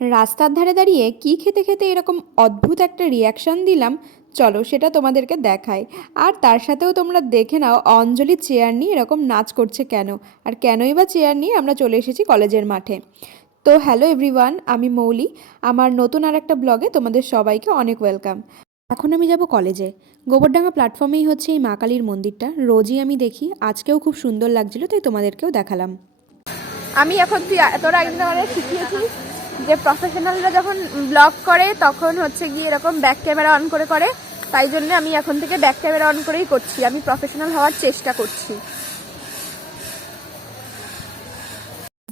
রাস্তার ধারে দাঁড়িয়ে কি খেতে খেতে এরকম অদ্ভুত একটা রিয়াকশন দিলাম, চলো সেটা তোমাদেরকে দেখাই। আর তার সাথেও তোমরা দেখে নাও অঞ্জলি চেয়ার নিয়ে এরকম নাচ করছে কেন, আর কেনই বা চেয়ার নিয়ে আমরা চলে এসেছি কলেজের মাঠে। তো হ্যালো এভরিওয়ান, আমি মৌলি। আমার নতুন আর একটা ব্লগে তোমাদের সবাইকে অনেক ওয়েলকাম। এখন আমি যাব কলেজে। গোবরডাঙ্গা প্ল্যাটফর্মেই হচ্ছে এই মা কালীর মন্দিরটা, রোজই আমি দেখি, আজকেও খুব সুন্দর লাগছিল তাই তোমাদেরকেও দেখালাম। আমি এখন তোরা একদিন আমাদের শিখিয়েছিস যে প্রফেশনালরা যখন ব্লগ করে তখন হচ্ছে গিয়ে এরকম ব্যাক ক্যামেরা অন করে করে, তাই জন্য আমি এখন থেকে ব্যাক ক্যামেরা অন করেই করছি। আমি প্রফেশনাল হওয়ার চেষ্টা করছি।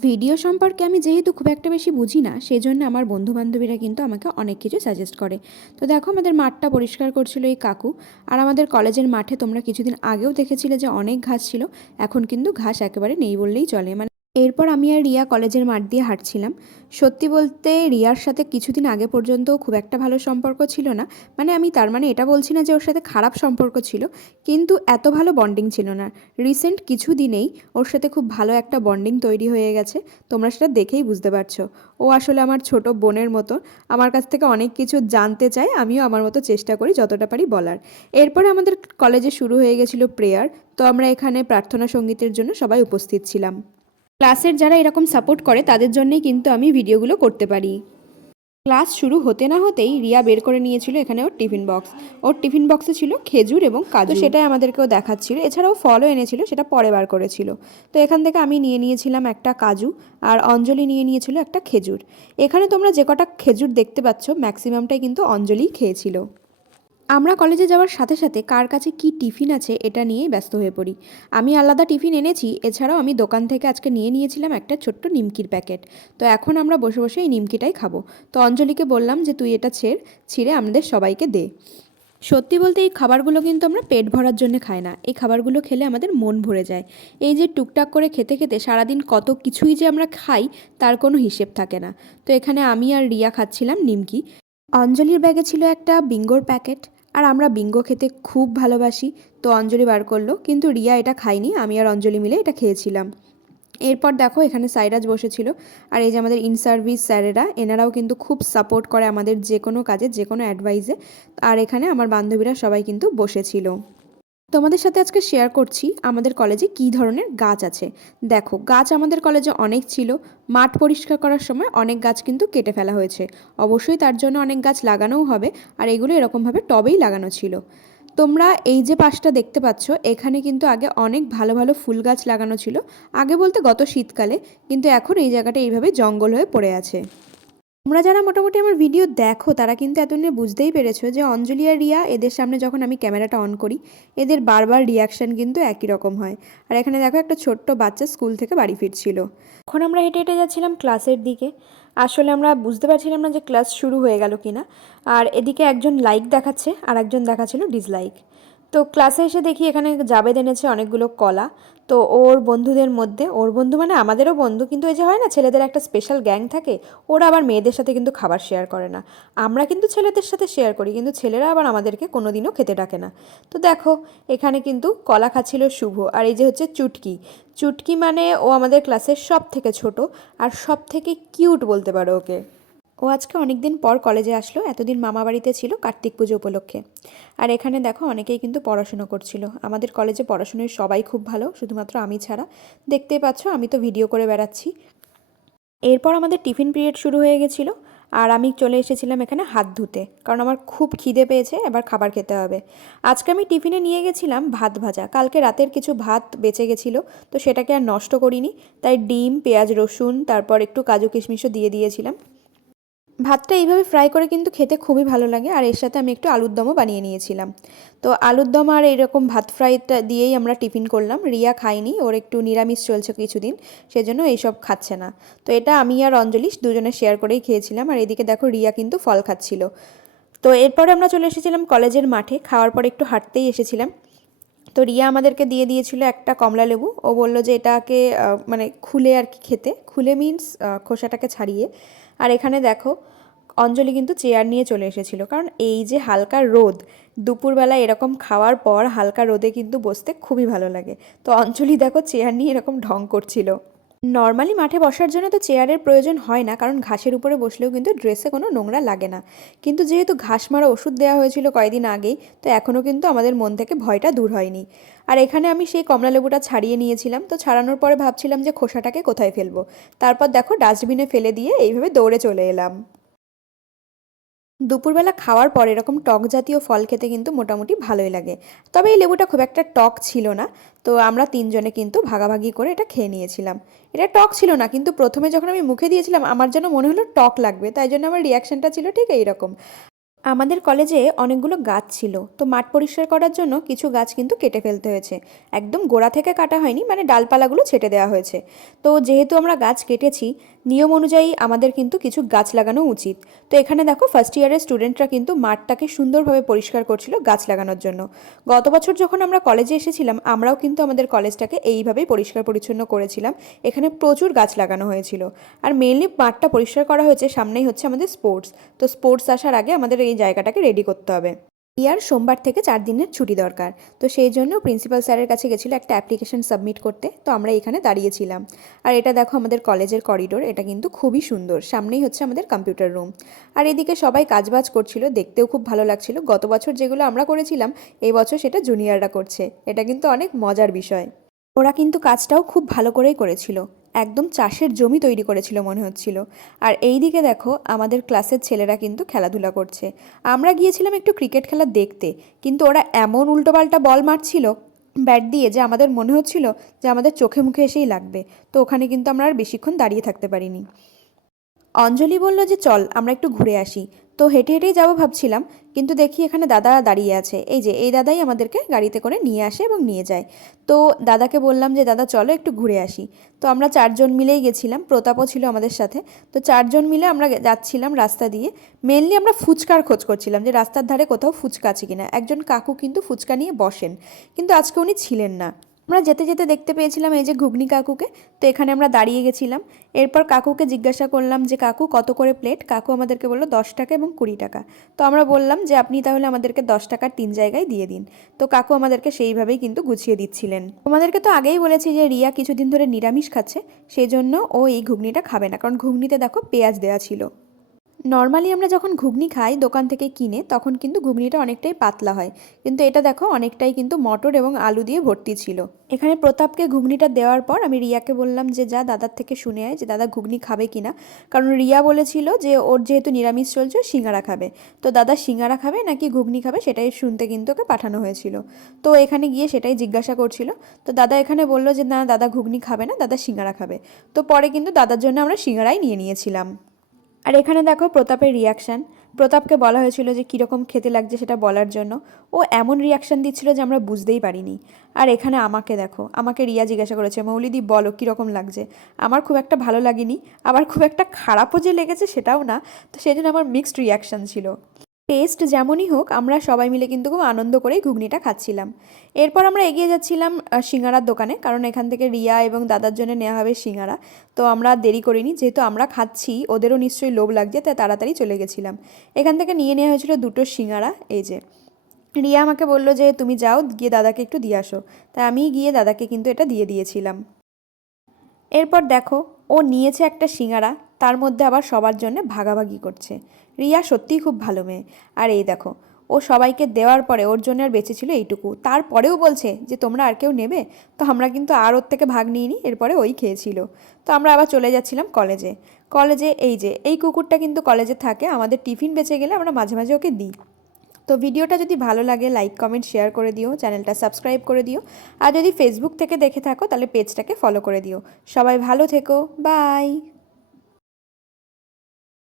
ভিডিও সম্পর্কে আমি যেহেতু খুব একটা বেশি বুঝি না, সেই জন্য আমার বন্ধুবান্ধবীরা কিন্তু আমাকে অনেক কিছু সাজেস্ট করে। তো দেখো আমাদের মাঠটা পরিষ্কার করছিল এই কাকু। আর আমাদের কলেজের মাঠে তোমরা কিছুদিন আগেও দেখেছিলে যে অনেক ঘাস ছিল, এখন কিন্তু ঘাস একেবারে নেই বললেই চলে। এরপর আমি আর রিয়া কলেজের মাঠ দিয়ে হাঁটছিলাম। সত্যি বলতে রিয়ার সাথে কিছুদিন আগে পর্যন্ত খুব একটা ভালো সম্পর্ক ছিল না। আমি তার মানে এটা বলছি না যে ওর সাথে খারাপ সম্পর্ক ছিল, কিন্তু এত ভালো বন্ডিং ছিল না। রিসেন্ট কিছু দিনেই ওর সাথে খুব ভালো একটা বন্ডিং তৈরি হয়ে গেছে। তোমরা সেটা দেখেই বুঝতে পারছো। ও আসলে আমার ছোট বোনের মতো, আমার কাছ থেকে অনেক কিছু জানতে চায়, আমিও আমার মতো চেষ্টা করি যতটা পারি বলার। এরপরে আমাদের কলেজে শুরু হয়ে গেছিলো প্রেয়ার। তো আমরা এখানে প্রার্থনা সঙ্গীতের জন্য সবাই উপস্থিত ছিলাম। ক্লাসের যারা এরকম সাপোর্ট করে তাদের জন্যই কিন্তু আমি ভিডিওগুলো করতে পারি। ক্লাস শুরু হতে না হতেই রিয়া বের করে নিয়েছিল এখানে ওর টিফিন বক্স। ওর টিফিন বক্সে ছিল খেজুর এবং কাজু, সেটাই আমাদেরকেও দেখাচ্ছিল। এছাড়াও ফলও এনেছিল, সেটা পরে বার করেছিল। তো এখান থেকে আমি নিয়ে নিয়েছিলাম একটা কাজু, আর অঞ্জলি নিয়ে নিয়েছিল একটা খেজুর। এখানে তোমরা যে কটা খেজুর দেখতে পাচ্ছ ম্যাক্সিমামটাই কিন্তু অঞ্জলিই খেয়েছিল। আমরা কলেজে যাওয়ার সাথে সাথে কার কাছে কি টিফিন আছে এটা নিয়েই ব্যস্ত হয়ে পড়ি। আমি আলাদা টিফিন এনেছি, এছাড়াও আমি দোকান থেকে আজকে নিয়ে নিয়েছিলাম একটা ছোট্ট নিমকির প্যাকেট। তো এখন আমরা বসে বসে এই নিমকিটাই খাবো। তো অঞ্জলিকে বললাম যে তুই এটা ছিঁড়ে আমাদের সবাইকে দে। সত্যি বলতে এই খাবারগুলো কিন্তু আমরা পেট ভরার জন্য খাই না, এই খাবারগুলো খেলে আমাদের মন ভরে যায়। এই যে টুকটাক করে খেতে খেতে সারাদিন কত কিছুই যে আমরা খাই তার কোনো হিসেব থাকে না। তো এখানে আমি আর রিয়া খাচ্ছিলাম নিমকি। অঞ্জলির ব্যাগে ছিল একটা বিঙ্গোর প্যাকেট, আর আমরা বিঙ্গো খেতে খুব ভালোবাসি। তো অঞ্জলি বার করলো, কিন্তু রিয়া এটা খাইনি, আমি আর অঞ্জলি মিলে এটা খেয়েছিলাম। এরপর দেখো এখানে সাইরাজ বসেছিল। আর এই যে আমাদের ইন সার্ভিস স্যারেরা, এনারাও কিন্তু খুব সাপোর্ট করে আমাদের যে কোনো কাজে, যে কোনো অ্যাডভাইসে। আর এখানে আমার বান্ধবীরা সবাই কিন্তু বসেছিল। তোমাদের সাথে আজকে শেয়ার করছি আমাদের কলেজে কী ধরনের গাছ আছে। দেখো গাছ আমাদের কলেজে অনেক ছিল। মাঠ পরিষ্কার করার সময় অনেক গাছ কিন্তু কেটে ফেলা হয়েছে। অবশ্যই তার জন্য অনেক গাছ লাগানোও হবে, আর এগুলো এরকমভাবে টবেই লাগানো ছিল। তোমরা এই যে পাশটা দেখতে পাচ্ছ, এখানে কিন্তু আগে অনেক ভালো ভালো ফুল গাছ লাগানো ছিল। আগে বলতে গত শীতকালে, কিন্তু এখন এই জায়গাটা এইভাবে জঙ্গল হয়ে পড়ে আছে। তোমরা যারা মোটামুটি আমার ভিডিও দেখো তারা কিন্তু এতদিনে বুঝতেই পেরেছো যে অঞ্জলি আর রিয়া, এদের সামনে যখন আমি ক্যামেরাটা অন করি এদের বারবার রিয়াকশান কিন্তু একই রকম হয়। আর এখানে দেখো একটা ছোট্ট বাচ্চা স্কুল থেকে বাড়ি ফিরছিল। এখন আমরা হেঁটে হেঁটে যাচ্ছিলাম ক্লাসের দিকে। আসলে আমরা বুঝতে পারছিলাম না যে ক্লাস শুরু হয়ে গেল কিনা। আর এদিকে একজন লাইক দেখাচ্ছে আর একজন দেখাচ্ছিল ডিসলাইক। তো ক্লাসে এসে দেখি এখানে জাবেদ এনেছে অনেকগুলো কলা। তো ওর বন্ধুদের মধ্যে, ওর বন্ধু মানে আমাদেরও বন্ধু, কিন্তু এই যে হয় না ছেলেদের একটা স্পেশাল গ্যাং থাকে, ওরা আবার মেয়েদের সাথে কিন্তু খাবার শেয়ার করে না। আমরা কিন্তু ছেলেদের সাথে শেয়ার করি, কিন্তু ছেলেরা আবার আমাদেরকে কোনোদিনও খেতে ডাকে না। তো দেখো এখানে কিন্তু কলা খাচ্ছিল শুভ, আর এই যে হচ্ছে চুটকি। চুটকি মানে ও আমাদের ক্লাসের সব থেকে ছোট আর সব থেকে কিউট বলতে পারো ওকে। ও আজকে অনেক দিন পর কলেজে আসলো, এতদিন মামা বাড়িতে ছিল কার্তিক পুজো উপলক্ষে। আর এখানে দেখো অনেকেই কিন্তু পড়াশুনো করছিল। আমাদের কলেজে পড়াশুনোয় সবাই খুব ভালো, শুধুমাত্র আমি ছাড়া। দেখতেই পাচ্ছ আমি তো ভিডিও করে বেড়াচ্ছি। এরপর আমাদের টিফিন পিরিয়ড শুরু হয়ে গেছিলো। আর আমি চলে এসেছিলাম এখানে হাত ধুতে, কারণ আমার খুব খিদে পেয়েছে, এবার খাবার খেতে হবে। আজকে আমি টিফিনে নিয়ে গেছিলাম ভাত ভাজা, কালকে রাতের কিছু ভাত বেঁচে গেছিলো, তো সেটাকে আর নষ্ট করিনি। তাই ডিম, পেঁয়াজ, রসুন, তারপর একটু কাজু কিশমিশও দিয়ে দিয়েছিলাম। ভাতটা এইভাবে ফ্রাই করে কিন্তু খেতে খুবই ভালো লাগে। আর এর সাথে আমি একটু আলুর দমও বানিয়ে নিয়েছিলাম। তো আলুর দম আর এরকম ভাত ফ্রাইটা দিয়েই আমরা টিফিন করলাম। রিয়া খায়নি, ওর একটু নিরামিষ চলছে কিছুদিন, সেজন্য এইসব খাচ্ছে না। তো এটা আমি আর অঞ্জলি দুজনে শেয়ার করেই খেয়েছিলাম। আর এদিকে দেখো রিয়া কিন্তু ফল খাচ্ছিল। তো এরপরে আমরা চলে এসেছিলাম কলেজের মাঠে, খাওয়ার পর একটু হাঁটতেই এসেছিলাম। তো রিয়া আমাদেরকে দিয়ে দিয়েছিল একটা কমলা লেবু। ও বললো যে এটাকে মানে খুলে আর কি খেতে, খুলে মিন্স খোসাটাকে ছাড়িয়ে। আর এখানে দেখো অঞ্জলি কিন্তু চেয়ার নিয়ে চলে এসেছিল, কারণ এই যে হালকা রোদ, দুপুরবেলা এরকম খাওয়ার পর হালকা রোদে কিন্তু বসতে খুবই ভালো লাগে। তো অঞ্জলি দেখো চেয়ার নিয়ে এরকম ঢং করছিল। নর্মালি মাঠে বসার জন্য তো চেয়ারের প্রয়োজন হয় না, কারণ ঘাসের উপরে বসলেও কিন্তু ড্রেসে কোনো নোংরা লাগে না। কিন্তু যেহেতু ঘাস মারা ওষুধ দেওয়া হয়েছিল কয়েকদিন আগেই, তো এখনও কিন্তু আমাদের মন থেকে ভয়টা দূর হয়নি। আর এখানে আমি সেই কমলা লেবুটা ছাড়িয়ে নিয়েছিলাম, তো ছাড়ানোর পরে ভাবছিলাম যে খোসাটাকে কোথায় ফেলবো। তারপর দেখো ডাস্টবিনে ফেলে দিয়ে এইভাবে দৌড়ে চলে এলাম। দুপুরবেলা খাওয়ার পর এরকম টক জাতীয় ফল খেতে কিন্তু মোটামুটি ভালোই লাগে। তবে এই লেবুটা খুব একটা টক ছিল না। তো আমরা তিনজনে কিন্তু ভাগাভাগি করে এটা খেয়ে নিয়েছিলাম। এটা টক ছিল না, কিন্তু প্রথমে যখন আমি মুখে দিয়েছিলাম আমার যেন মনে হলো টক লাগবে, তাই জন্য আমার রিয়াকশনটা ছিল ঠিক এইরকম। আমাদের কলেজে অনেকগুলো গাছ ছিল, তো মাঠ পরিষ্কার করার জন্য কিছু গাছ কিন্তু কেটে ফেলতে হয়েছে। একদম গোড়া থেকে কাটা হয়নি, মানে ডালপালাগুলো ছেঁটে দেওয়া হয়েছে। তো যেহেতু আমরা গাছ কেটেছি, নিয়ম অনুযায়ী আমাদের কিন্তু কিছু গাছ লাগানো উচিত। তো এখানে দেখো ফার্স্ট ইয়ারের স্টুডেন্টরা কিন্তু মাঠটাকে সুন্দরভাবে পরিষ্কার করছিল গাছ লাগানোর জন্য। গত বছর যখন আমরা কলেজে এসেছিলাম, আমরাও কিন্তু আমাদের কলেজটাকে এইভাবেই পরিষ্কার পরিচ্ছন্ন করেছিলাম। এখানে প্রচুর গাছ লাগানো হয়েছিল। আর মেনলি মাঠটা পরিষ্কার করা হয়েছে, সামনেই হচ্ছে আমাদের স্পোর্টস। তো স্পোর্টস আসার আগে আমাদের এই জায়গাটাকে রেডি করতে হবে। ইয়ার সোমবার থেকে 4 দিনের ছুটি দরকার। তো সেই জন্য প্রিন্সিপাল স্যারের কাছে গেছিলো একটা অ্যাপ্লিকেশন সাবমিট করতে। তো আমরা এখানে দাঁড়িয়েছিলাম। আর এটা দেখো আমাদের কলেজের করিডোর, এটা কিন্তু খুবই সুন্দর। সামনেই হচ্ছে আমাদের কম্পিউটার রুম। আর এদিকে সবাই কাজবাজ করছিল, দেখতেও খুব ভালো লাগছিল। গত বছর যেগুলো আমরা করেছিলাম, এই বছর সেটা জুনিয়ররা করছে। এটা কিন্তু অনেক মজার বিষয়। ওরা কিন্তু কাজটাও খুব ভালো করেই করেছিল। একদম চাষের জমি তৈরি করেছিল মনে হচ্ছিল। আর এই দিকে দেখো আমাদের ক্লাসের ছেলেরা কিন্তু খেলাধুলা করছে। আমরা গিয়েছিলাম একটু ক্রিকেট খেলা দেখতে, কিন্তু ওরা এমন উল্টোপাল্টা বল মারছিল ব্যাট দিয়ে, যে আমাদের মনে হচ্ছিল যে আমাদের চোখে মুখে এসেই লাগবে। তো ওখানে কিন্তু আমরা আর বেশিক্ষণ দাঁড়িয়ে থাকতে পারিনি। অঞ্জলি বলল যে চল আমরা একটু ঘুরে আসি। তো হেঁটে হেঁটেই যাবো ভাবছিলাম, কিন্তু দেখি এখানে দাদা দাঁড়িয়ে আছে। এই যে এই দাদাই আমাদেরকে গাড়িতে করে নিয়ে আসে এবং নিয়ে যায়। তো দাদাকে বললাম যে দাদা চলো একটু ঘুরে আসি। তো আমরা 4 জন মিলেই গেছিলাম, প্রতাপও ছিল আমাদের সাথে। তো 4 জন মিলে আমরা যাচ্ছিলাম রাস্তা দিয়ে। মেনলি আমরা ফুচকার খোঁজ করছিলাম, যে রাস্তার ধারে কোথাও ফুচকা আছে কিনা। একজন কাকু কিন্তু ফুচকা নিয়ে বসেন, কিন্তু আজকে উনি ছিলেন না। আমরা যেতে যেতে দেখতে পেয়েছিলাম এই যে ঘুগনি কাকুকে। তো এখানে আমরা দাঁড়িয়ে গেছিলাম। এরপর কাকুকে জিজ্ঞাসা করলাম যে কাকু কত করে প্লেট। কাকু আমাদেরকে বললো 10 টাকা এবং 20 টাকা। তো আমরা বললাম যে আপনি তাহলে আমাদেরকে 10 টাকার 3 জায়গায় দিয়ে দিন। তো কাকু আমাদেরকে সেইভাবেই কিন্তু গুছিয়ে দিচ্ছিলেন। আমাদেরকে তো আগেই বলেছি যে রিয়া কিছুদিন ধরে নিরামিষ খাচ্ছে, সেই জন্য ও এই ঘুগনিটা খাবে না, কারণ ঘুগনিতে দেখো পেঁয়াজ দেওয়া ছিল। নর্মালি আমরা যখন ঘুগনি খাই দোকান থেকে কিনে, তখন কিন্তু ঘুগনিটা অনেকটাই পাতলা হয়, কিন্তু এটা দেখো অনেকটাই কিন্তু মটর এবং আলু দিয়ে ভর্তি ছিল। এখানে প্রতাপকে ঘুগনিটা দেওয়ার পর আমি রিয়াকে বললাম যে যা দাদার থেকে শুনে আয় যে দাদা ঘুগনি খাবে কিনা, কারণ রিয়া বলেছিল যে ওর যেহেতু নিরামিষ চলছে সিঙ্গারা খাবে। তো দাদা সিঙ্গারা খাবে নাকি ঘুগনি খাবে সেটাই শুনতে কিন্তু ওকে পাঠানো হয়েছিল। তো এখানে গিয়ে সেটাই জিজ্ঞাসা করছিল। তো দাদা এখানে বললো যে না দাদা ঘুগনি খাবে না, দাদা সিঙ্গারা খাবে। তো পরে কিন্তু দাদার জন্য আমরা সিঙ্গারাই নিয়ে নিয়েছিলাম। আর এখানে দেখো প্রতাপের রিয়াকশান। প্রতাপকে বলা হয়েছিল যে কীরকম খেতে লাগছে সেটা বলার জন্য। ও এমন রিয়াকশান দিচ্ছিল যে আমরা বুঝতেই পারিনি। আর এখানে আমাকে দেখো, আমাকে রিয়া জিজ্ঞাসা করেছে মৌলিদি বলো কীরকম লাগছে। আমার খুব একটা ভালো লাগেনি, আবার খুব একটা খারাপও যে লেগেছে সেটাও না। তো সেই জন্য আমার মিক্সড রিয়াকশান ছিল। টেস্ট যেমনই হোক, আমরা সবাই মিলে কিন্তু খুব আনন্দ করেই ঘুগনিটা খাচ্ছিলাম। এরপর আমরা এগিয়ে যাচ্ছিলাম সিঙ্গারার দোকানে, কারণ এখান থেকে রিয়া এবং দাদার জন্য নেওয়া হবে সিঙ্গারা। তো আমরা দেরি করিনি, যেহেতু আমরা খাচ্ছি ওদেরও নিশ্চয়ই লোভ লাগছে, তাই তাড়াতাড়ি চলে গেছিলাম। এখান থেকে নিয়ে নেওয়া হয়েছিল 2টো সিঙ্গারা। এই যে রিয়া আমাকে বললো যে তুমি যাও গিয়ে দাদাকে একটু দিয়ে আসো, তাই আমি গিয়ে দাদাকে কিন্তু এটা দিয়ে দিয়েছিলাম। এরপর দেখো ও নিয়েছে একটা সিঙ্গারা, তার মধ্যে আবার সবার জন্য ভাগাভাগি করছে। রিয়া সত্যিই খুব ভালো মেয়ে। আর এই দেখো ও সবাইকে দেওয়ার পরে ওর জন্য আর বেঁচে ছিল এইটুকু, তারপরেও বলছে যে তোমরা আর কেউ নেবে। তো আমরা কিন্তু আর ওর থেকে ভাগ নিইনি, এরপরে ওই খেয়েছিল। তো আমরা আবার চলে যাচ্ছিলাম কলেজে। কলেজে এই যে এই কুকুরটা কিন্তু কলেজে থাকে, আমাদের টিফিন বেঁচে গেলে আমরা মাঝে মাঝে ওকে দিই। তো ভিডিওটা যদি ভালো লাগে লাইক কমেন্ট শেয়ার করে দিও, চ্যানেলটা সাবস্ক্রাইব করে দিও। আর যদি ফেসবুক থেকে দেখে থাকো তাহলে পেজটাকে ফলো করে দিও। সবাই ভালো থেকো, বাই।